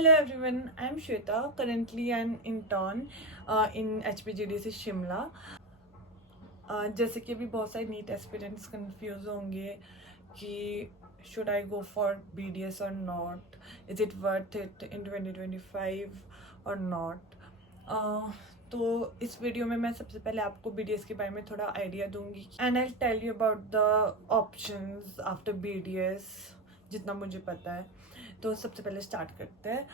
Hello everyone, I'm Shweta, currently an intern in HPGDC Shimla. जैसे कि अभी बहुत सारे नीट एस्पिरेंट्स कंफ्यूज होंगे कि should I go for BDS और not, is it worth it in 2025 और नॉट। तो इस वीडियो में मैं सबसे पहले आपको BDS के बारे में थोड़ा आइडिया दूंगी and I tell you about the options after BDS जितना मुझे पता है। तो सबसे पहले स्टार्ट करते हैं।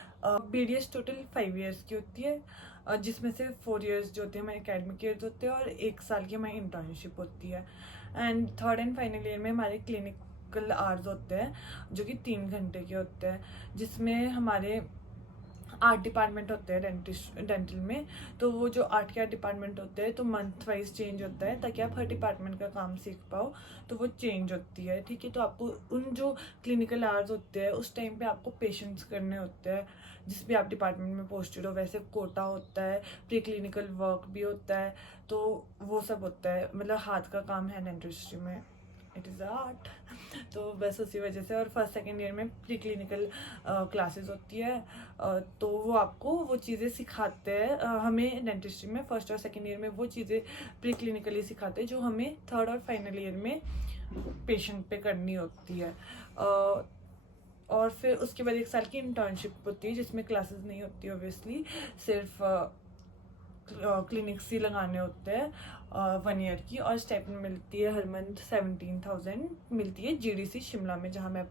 BDS टोटल 5 ईयर्स की होती है, जिसमें से 4 ईयर्स जो होते हैं हमारे एकेडमिक ईयर्स होते हैं और 1 साल की हमारी इंटर्नशिप होती है। And third and final year में हमारे क्लिनिकल आवर्स होते हैं जो कि 3 घंटे के होते हैं, जिसमें हमारे 8 डिपार्टमेंट होते हैं डेंटल में। तो वो जो 8 के 8 डिपार्टमेंट होते हैं तो मंथ वाइज चेंज होता है ताकि आप हर डिपार्टमेंट का काम सीख पाओ, तो वो चेंज होती है। ठीक है, तो आपको उन जो क्लिनिकल आवर्स होते हैं उस टाइम पे आपको पेशेंट्स करने होते हैं, जिस भी आप डिपार्टमेंट में पोस्टेड हो। वैसे कोटा होता है, प्री क्लिनिकल वर्क भी होता है, तो वो सब होता है। मतलब हाथ का काम है डेंटिस्ट्री में, इट इज़ आर्ट। तो बस उसी वजह से। और फर्स्ट सेकेंड ईयर में प्री क्लिनिकल क्लासेस होती है, तो वो आपको वो चीज़ें सिखाते हैं। हमें डेंटिस्ट्री में फर्स्ट और सेकेंड ईयर में वो चीज़ें प्री क्लिनिकली सिखाते हैं जो हमें थर्ड और फाइनल ईयर में पेशेंट पे करनी होती है। और फिर उसके बाद 1 साल की इंटर्नशिप होती है जिसमें क्लासेस नहीं होती ऑब्वियसली, सिर्फ क्लिनिक्स ही लगाने होते हैं 1 ईयर की। और स्टाइपेंड मिलती है हर मंथ 17,000 मिलती है GDC शिमला में, जहाँ मैं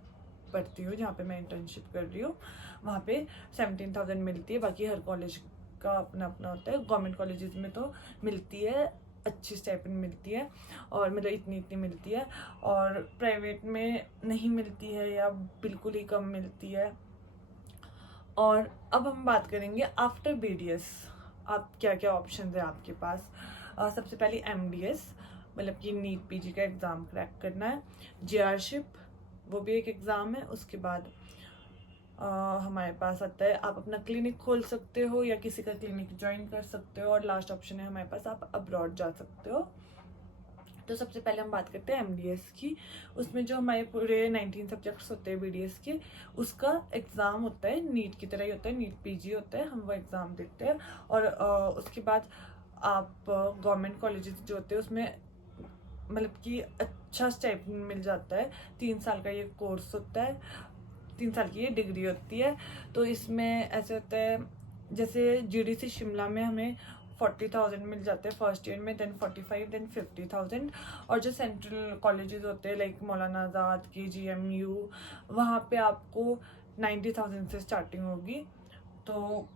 पढ़ती हूँ, जहाँ पे मैं इंटर्नशिप कर रही हूँ। वहाँ पे 17,000 मिलती है। बाकी हर कॉलेज का अपना अपना होता है। गवर्नमेंट कॉलेजेस में तो मिलती है, अच्छी स्टाइपेंड मिलती है, और मतलब इतनी इतनी मिलती है। और प्राइवेट में नहीं मिलती है या बिल्कुल ही कम मिलती है। और अब हम बात करेंगे आफ्टर BDS आप क्या क्या ऑप्शन है आपके पास। सबसे पहले MDS, मतलब कि नीट PG का एग्ज़ाम क्रैक करना है। JRship, वो भी एक एग्ज़ाम है। उसके बाद हमारे पास आता है आप अपना क्लिनिक खोल सकते हो या किसी का क्लिनिक ज्वाइन कर सकते हो। और लास्ट ऑप्शन है हमारे पास आप अब्रॉड जा सकते हो। तो सबसे पहले हम बात करते हैं MDS की। उसमें जो हमारे पूरे 19 सब्जेक्ट्स होते हैं BDS के, उसका एग्ज़ाम होता है नीट की तरह ही होता है, नीट PG होता है। हम वो एग्ज़ाम देते हैं और उसके बाद आप गवर्नमेंट कॉलेजेस जो होते हैं उसमें मतलब कि अच्छा स्टाइपेंड मिल जाता है। 3 साल का ये कोर्स होता है, 3 साल की ये डिग्री होती है। तो इसमें ऐसे होता है जैसे GDC शिमला में हमें 40,000 मिल जाते हैं फर्स्ट ईयर में, देन 45, देन 50,000। और जो सेंट्रल कॉलेजेस होते हैं लाइक मौलाना आज़ाद, KGMU, वहाँ पे आपको 90,000 से स्टार्टिंग होगी। तो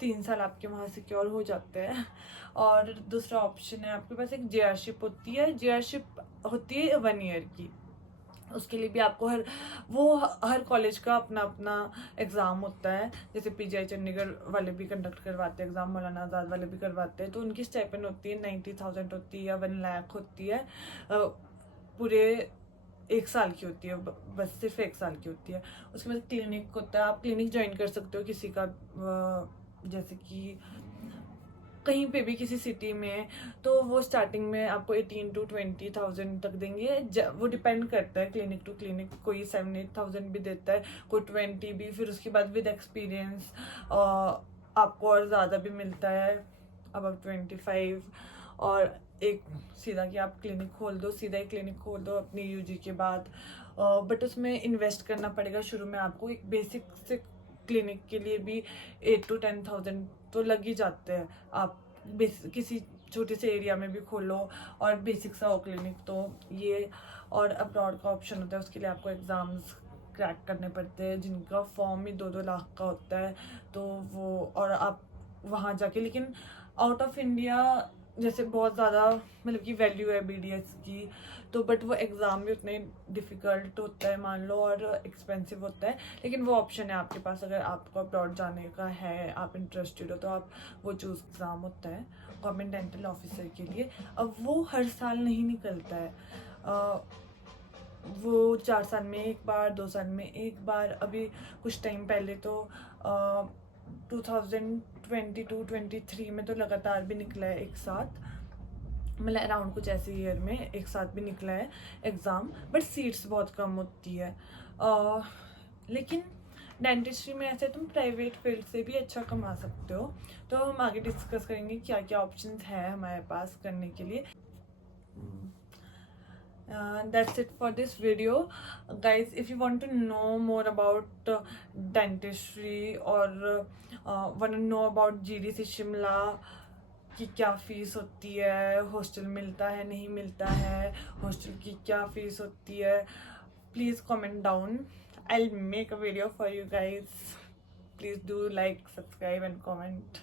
3 साल आपके वहाँ सिक्योर हो जाते हैं। और दूसरा ऑप्शन है आपके पास एक JRship होती है। JRship होती है 1 ईयर की। उसके लिए भी आपको हर कॉलेज का अपना अपना एग्ज़ाम होता है। जैसे PGI चंडीगढ़ वाले भी कंडक्ट करवाते हैं एग्ज़ाम, मौलाना आज़ाद वाले भी करवाते हैं। तो उनकी स्टाइपेंड होती है 90,000 होती है या 1 लाख होती है। पूरे 1 साल की होती है, बस सिर्फ 1 साल की होती है। उसके बाद क्लिनिक होता है, आप क्लिनिक ज्वाइन कर सकते हो किसी का, जैसे कि कहीं पे भी किसी सिटी में। तो वो स्टार्टिंग में आपको 18 to 20,000 तक देंगे। वो डिपेंड करता है क्लिनिक टू क्लिनिक, कोई 7-8,000 भी देता है, कोई 20 भी। फिर उसके बाद विद एक्सपीरियंस आपको और ज़्यादा भी मिलता है, अब 25। और एक सीधा कि आप क्लिनिक खोल दो, सीधा ही क्लिनिक खोल दो अपनी UG के बाद। बट उसमें इन्वेस्ट करना पड़ेगा शुरू में आपको। एक बेसिक से क्लिनिक के लिए भी 8 to 10,000 तो लग ही जाते हैं। आप किसी छोटे से एरिया में भी खोलो और बेसिक सा हो क्लिनिक, तो ये। और अब्रॉड का ऑप्शन होता है, उसके लिए आपको एग्ज़ाम्स क्रैक करने पड़ते हैं जिनका फॉर्म ही 2-2 लाख का होता है। तो वो, और आप वहाँ जाके, लेकिन आउट ऑफ इंडिया जैसे बहुत ज़्यादा मतलब कि वैल्यू है BDS की, तो बट वो एग्ज़ाम भी उतने डिफ़िकल्ट होता है मान लो, और एक्सपेंसिव होता है। लेकिन वो ऑप्शन है आपके पास, अगर आपको अब्रॉड जाने का है, आप इंटरेस्टेड हो, तो आप वो चूज़ एग्ज़ाम होता है गवर्नमेंट डेंटल ऑफिसर के लिए। अब वो हर साल नहीं निकलता है, वो 4 साल में एक बार, 2 साल में एक बार। अभी कुछ टाइम पहले तो 2022-23 में तो लगातार भी निकला है एक साथ, मतलब अराउंड कुछ ऐसे ईयर में एक साथ भी निकला है एग्ज़ाम। बट सीट्स बहुत कम होती है। लेकिन डेंटिस्ट्री में ऐसे तुम प्राइवेट फील्ड से भी अच्छा कमा सकते हो। तो हम आगे डिस्कस करेंगे क्या क्या ऑप्शंस है हमारे पास करने के लिए। That's it for this video, guys. If you want to know more about dentistry or want to know about GDC Shimla की क्या फीस होती है, हॉस्टल मिलता है नहीं मिलता है, हॉस्टल की क्या फीस होती है, please comment down. I'll make a video for you guys. Please do like, subscribe and comment.